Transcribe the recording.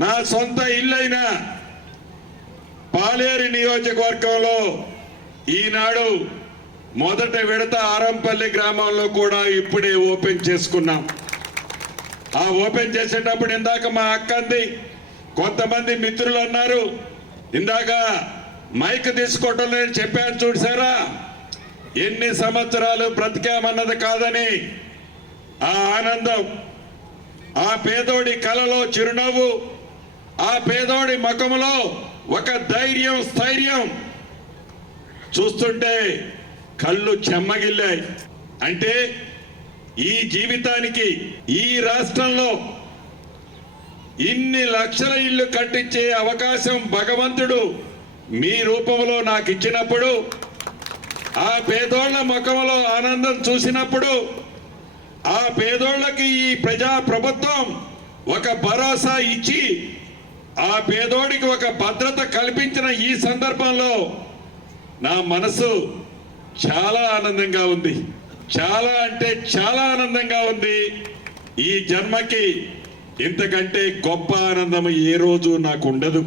నా సొంత ఇల్లైన పాలేరు నియోజకవర్గంలో ఈనాడు మొదటి విడత ఆరంపల్లి గ్రామంలో కూడా ఇప్పుడే ఓపెన్ చేసుకున్నాం. ఆ ఓపెన్ చేసేటప్పుడు ఇందాక మా అక్కంది కొంతమంది మిత్రులు అన్నారు, ఇందాక మైక్ తీసుకోవటం నేను చెప్పాను చూసారా, ఎన్ని సంవత్సరాలు బ్రతికామన్నది కాదని. ఆ ఆనందం, ఆ పేదోడి కలలో చిరునవ్వు, ఆ పేదోడి ముఖంలో ఒక ధైర్యం స్థైర్యం చూస్తుంటే కళ్ళు చెమ్మగిల్లాయి. అంటే ఈ జీవితానికి ఈ రాష్ట్రంలో ఇన్ని లక్షల ఇల్లు కట్టించే అవకాశం భగవంతుడు మీ రూపంలో నాకు ఇచ్చినప్పుడు, ఆ పేదోళ్ల ముఖంలో ఆనందం చూసినప్పుడు, ఆ పేదోళ్లకి ఈ ప్రజా ప్రభుత్వం ఒక భరోసా ఇచ్చి ఆ పేదోడికి ఒక భద్రత కల్పించిన ఈ సందర్భంలో నా మనసు చాలా ఆనందంగా ఉంది. చాలా అంటే చాలా ఆనందంగా ఉంది. ఈ జన్మకి ఇంతకంటే గొప్ప ఆనందం ఏ రోజు నాకు ఉండదు.